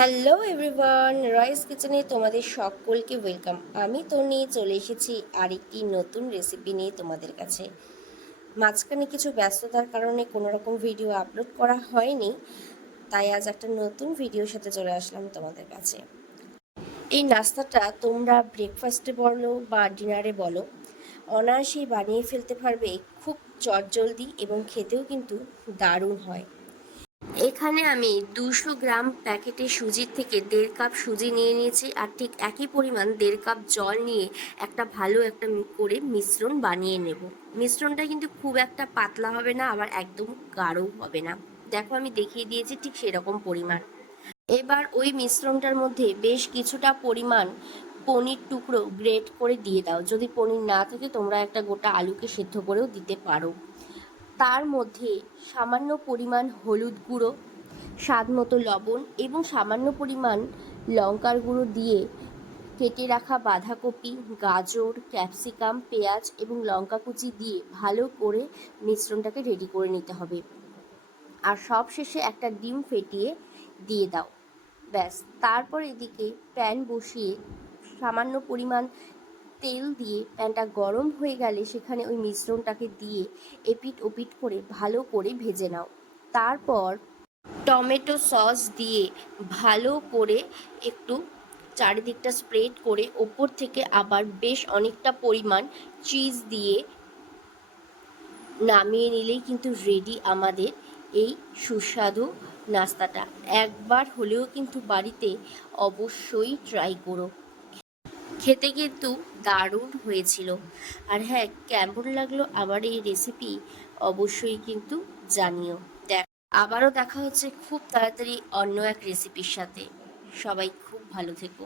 Hello everyone, রয়েস কিচেনে তোমাদের সকলকে ওয়েলকাম। আমি তনি চলে এসেছি আরেকটি নতুন রেসিপি নিয়ে তোমাদের কাছে। মাঝখানে কিছু ব্যস্ততার কারণে কোনো রকম ভিডিও আপলোড করা হয়নি, তাই আজ একটা নতুন ভিডিওর সাথে চলে আসলাম তোমাদের কাছে। এই নাস্তাটা তোমরা ব্রেকফাস্টে বলো বা ডিনারে বলো, অনায়াসেই বানিয়ে ফেলতে পারবে, খুব চটজলদি এবং খেতেও কিন্তু দারুণ হয়। এখানে আমি 200 গ্রাম প্যাকেটের সুজির থেকে 1.5 কাপ সুজি নিয়ে নিয়েছি, আর ঠিক একই পরিমাণ 1.5 কাপ জল নিয়ে একটা ভালো একটা করে মিশ্রণ বানিয়ে নেব। মিশ্রণটা কিন্তু খুব একটা পাতলা হবে না, আবার একদম গাঢ়ও হবে না। দেখো আমি দেখিয়ে দিয়েছি ঠিক সেরকম পরিমাণ। এবার ওই মিশ্রণটার মধ্যে বেশ কিছুটা পরিমাণ পনির টুকরো গ্রেট করে দিয়ে দাও। যদি পনির না থাকে তোমরা একটা গোটা আলুকে সেদ্ধ করেও দিতে পারো। তার মধ্যে সামান্য পরিমাণ হলুদ গুঁড়ো, স্বাদ মতো লবণ এবং সামান্য পরিমাণ লঙ্কার গুঁড়ো দিয়ে কেটে রাখা বাঁধাকপি, গাজর, ক্যাপসিকাম, পেঁয়াজ এবং লঙ্কা কুচি দিয়ে ভালো করে মিশ্রণটাকে রেডি করে নিতে হবে। আর সব শেষে একটা ডিম ফেটিয়ে দিয়ে দাও। ব্যাস, তারপর এদিকে প্যান বসিয়ে সামান্য পরিমাণ তেল দিয়ে প্যানটা গরম হয়ে গেলে সেখানে ওই মিশ্রণটাকে দিয়ে এপিট ওপিট করে ভালো করে ভেজে নাও। তারপর টমেটো সস দিয়ে ভালো করে একটু চারিদিকটা স্প্রেড করে ওপর থেকে আবার বেশ অনেকটা পরিমাণ চিজ দিয়ে নামিয়ে নিলেই কিন্তু রেডি আমাদের এই সুস্বাদু নাস্তাটা। একবার হলেও কিন্তু বাড়িতে অবশ্যই ট্রাই করো, খেতে কিন্তু দারুণ হয়েছিল। আর হ্যাঁ, কেমন লাগলো আমার এই রেসিপি অবশ্যই কিন্তু জানিও। আবারও দেখা হচ্ছে খুব তাড়াতাড়ি অন্য এক রেসিপির সাথে। সবাই খুব ভালো থেকো।